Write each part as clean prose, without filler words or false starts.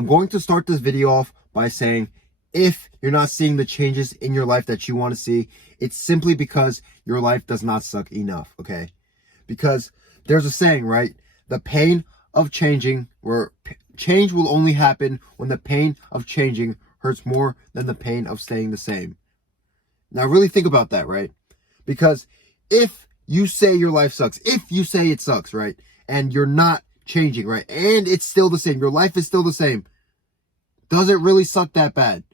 I'm going to start this video off by saying, if you're not seeing the changes in your life that you want to see, it's simply because your life does not suck enough, okay? Because there's a saying, right? The pain of changing, where change will only happen when the pain of changing hurts more than the pain of staying the same. Now really think about that, right? Because if you say your life sucks, if you say it sucks, right? And you're not changing, right? And it's still the same. Your life is still the same. Does it really suck that bad?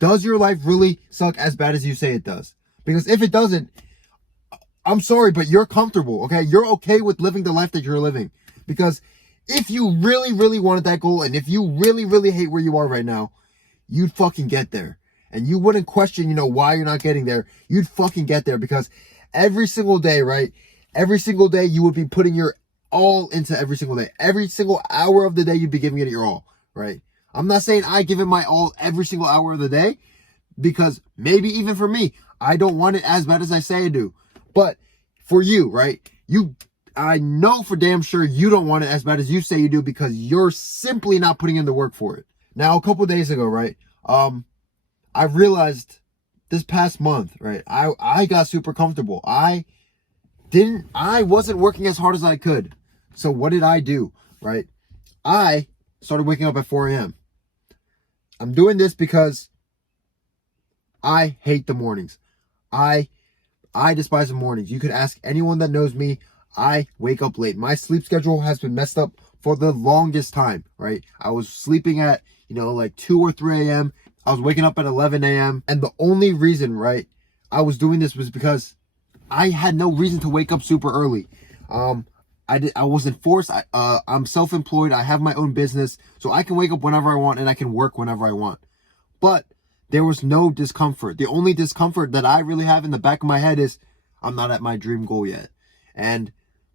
Does your life really suck as bad as you say it does? Because if it doesn't, I'm sorry, but you're comfortable, okay? You're okay with living the life that you're living. Because if you really, really wanted that goal, and if you really, really hate where you are right now, you'd fucking get there. And you wouldn't question, why you're not getting there. You'd fucking get there, because every single day, right? Every single day you would be putting your all into every single day. Every single hour of the day you'd be giving it your all, right? I'm not saying I give it my all every single hour of the day, because maybe even for me, I don't want it as bad as I say I do. But for you, right? I know for damn sure you don't want it as bad as you say you do, because you're simply not putting in the work for it. Now, a couple days ago, right? I realized this past month, right? I got super comfortable. I wasn't working as hard as I could. So what did I do, right? I started waking up at 4 a.m. I'm doing this because I hate the mornings. I despise the mornings. You could ask anyone that knows me. I wake up late. My sleep schedule has been messed up for the longest time, right? I was sleeping at, like 2 or 3 a.m. I was waking up at 11 a.m. And the only reason, right, I was doing this was because I had no reason to wake up super early. I wasn't forced. I'm self-employed. I have my own business, so I can wake up whenever I want and I can work whenever I want. But there was no discomfort. The only discomfort that I really have in the back of my head is I'm not at my dream goal yet. And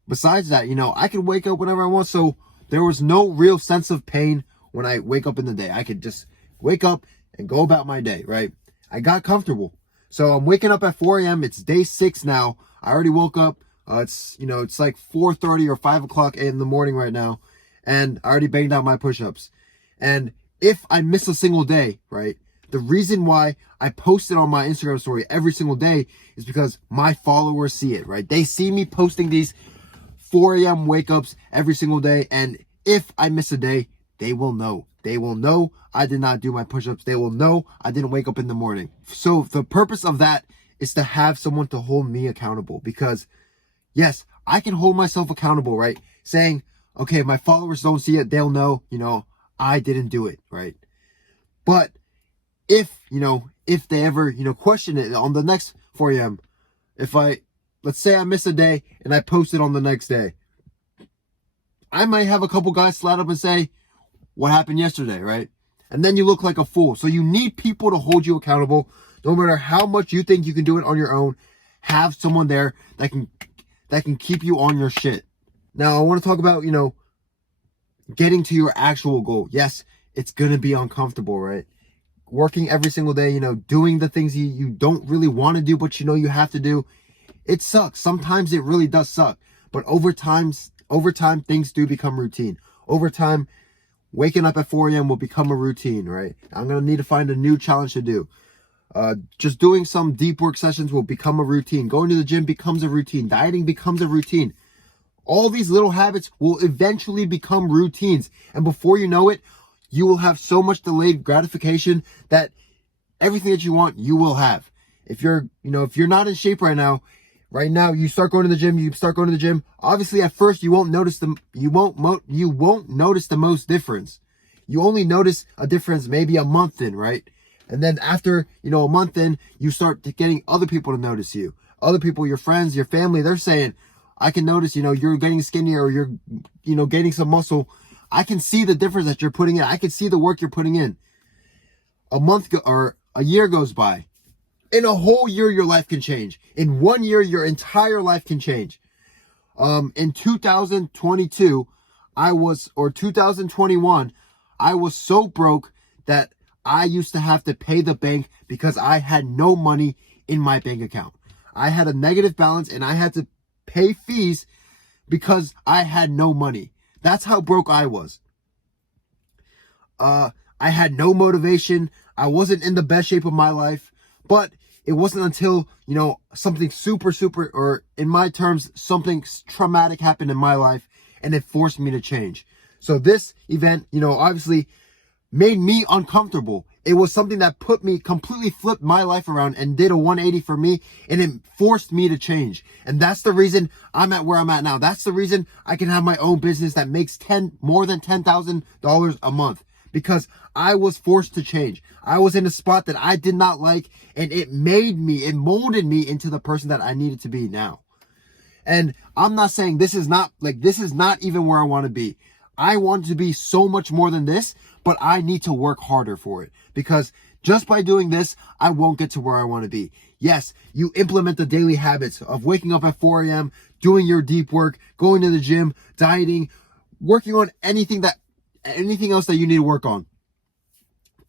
besides that, I can wake up whenever I want. So there was no real sense of pain when I wake up in the day. I could just wake up and go about my day, right? I got comfortable. So I'm waking up at 4 a.m. It's day 6 now. I already woke up. It's like 4:30 or 5 o'clock in the morning right now. And I already banged out my push-ups. And if I miss a single day, right, the reason why I post it on my Instagram story every single day is because my followers see it, right? They see me posting these 4 a.m. wake-ups every single day. And if I miss a day, they will know. They will know I did not do my push-ups. They will know I didn't wake up in the morning. So the purpose of that is to have someone to hold me accountable, because yes, I can hold myself accountable, right? Saying, okay, my followers don't see it. They'll know, I didn't do it, right? But if they ever, question it on the next 4 a.m., let's say I miss a day and I post it on the next day, I might have a couple guys slide up and say, what happened yesterday, right? And then you look like a fool. So you need people to hold you accountable. No matter how much you think you can do it on your own, have someone there that can keep you on your shit. Now, I want to talk about, getting to your actual goal. Yes, it's going to be uncomfortable, right? Working every single day, doing the things you don't really want to do, but you have to do. It sucks. Sometimes it really does suck. But over time, things do become routine. Over time, waking up at 4 a.m. will become a routine, right? I'm going to need to find a new challenge to do. Just doing some deep work sessions will become a routine. Going to the gym becomes a routine. Dieting becomes a routine. All these little habits will eventually become routines. And before you know it, you will have so much delayed gratification that everything that you want, you will have. If you're not in shape right now, you start going to the gym, obviously at first you won't notice the most difference. You only notice a difference maybe a month in, right? And then after, a month in, you start getting other people to notice you. Other people, your friends, your family, they're saying, I can notice, you're getting skinnier, or you're, gaining some muscle. I can see the difference that you're putting in. I can see the work you're putting in. Or a year goes by. In a whole year, your life can change. In 1 year, your entire life can change. In 2022, 2021, I was so broke that I used to have to pay the bank because I had no money in my bank account. I had a negative balance and I had to pay fees because I had no money. That's how broke I was. I had no motivation. I wasn't in the best shape of my life. But it wasn't until, something super, or in my terms, something traumatic happened in my life, and it forced me to change. So this event, obviously made me uncomfortable. It was something that completely flipped my life around and did a 180 for me, and it forced me to change. And that's the reason I'm at where I'm at now. That's the reason I can have my own business that makes more than $10,000 a month, because I was forced to change. I was in a spot that I did not like, and it molded me into the person that I needed to be now. And I'm not saying this is not even where I want to be. I want to be so much more than this, but I need to work harder for it, because just by doing this, I won't get to where I want to be. Yes, you implement the daily habits of waking up at 4 a.m., doing your deep work, going to the gym, dieting, working on anything else that you need to work on.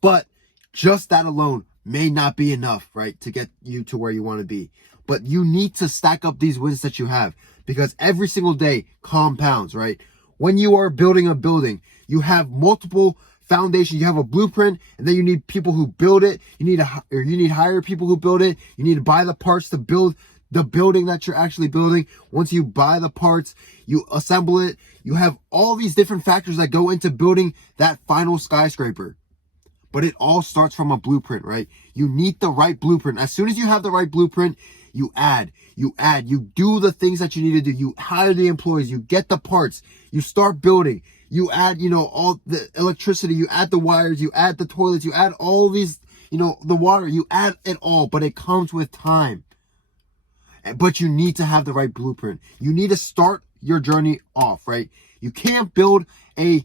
But just that alone may not be enough, right, to get you to where you want to be. But you need to stack up these wins that you have, because every single day compounds, right? When you are building a building, you have multiple foundations. You have a blueprint, and then you need people who build it. You need to hire people who build it. You need to buy the parts to build the building that you're actually building. Once you buy the parts, you assemble it. You have all these different factors that go into building that final skyscraper. But it all starts from a blueprint, right? You need the right blueprint. As soon as you have the right blueprint, you do the things that you need to do. You hire the employees, you get the parts, you start building, you add, all the electricity, you add the wires, you add the toilets, you add all these, the water, you add it all, but it comes with time. But you need to have the right blueprint. You need to start your journey off, right? You can't build a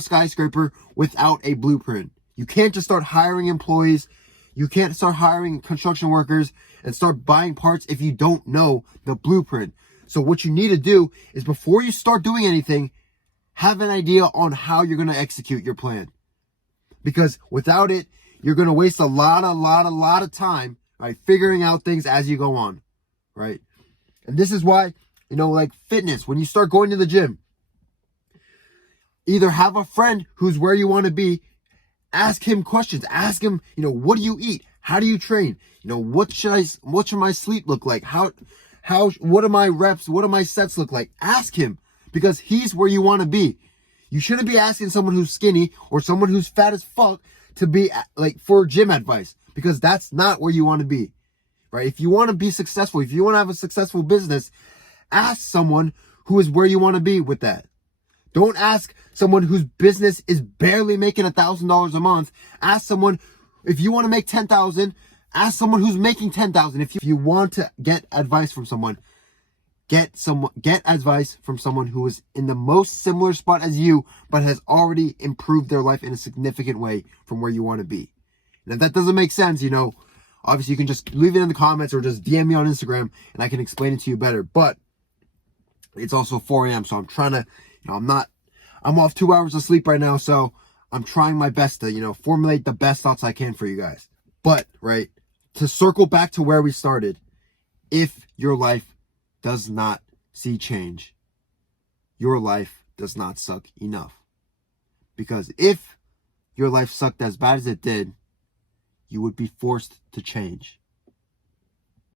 skyscraper without a blueprint. You can't just start hiring employees. You can't start hiring construction workers and start buying parts if you don't know the blueprint. So what you need to do is, before you start doing anything, have an idea on how you're going to execute your plan. Because without it, you're going to waste a lot of time, right, figuring out things as you go on, right? And this is why, like fitness, when you start going to the gym, either have a friend who's where you want to be, ask him questions, ask him, what do you eat? How do you train? What should my sleep look like? What are my reps? What do my sets look like? Ask him, because he's where you want to be. You shouldn't be asking someone who's skinny or someone who's fat as fuck to be for gym advice, because that's not where you want to be, right? If you want to be successful, if you want to have a successful business, ask someone who is where you want to be with that. Don't ask someone whose business is barely making $1,000 a month. Ask someone, if you want to make $10,000, ask someone who's making $10,000. If you want to get advice from someone, get advice from someone who is in the most similar spot as you, but has already improved their life in a significant way from where you want to be. And if that doesn't make sense, obviously you can just leave it in the comments or just DM me on Instagram and I can explain it to you better. But it's also 4 a.m. So I'm trying to, I'm off 2 hours of sleep right now. So I'm trying my best to, formulate the best thoughts I can for you guys. But, right, to circle back to where we started, if your life does not see change, your life does not suck enough. Because if your life sucked as bad as it did, you would be forced to change.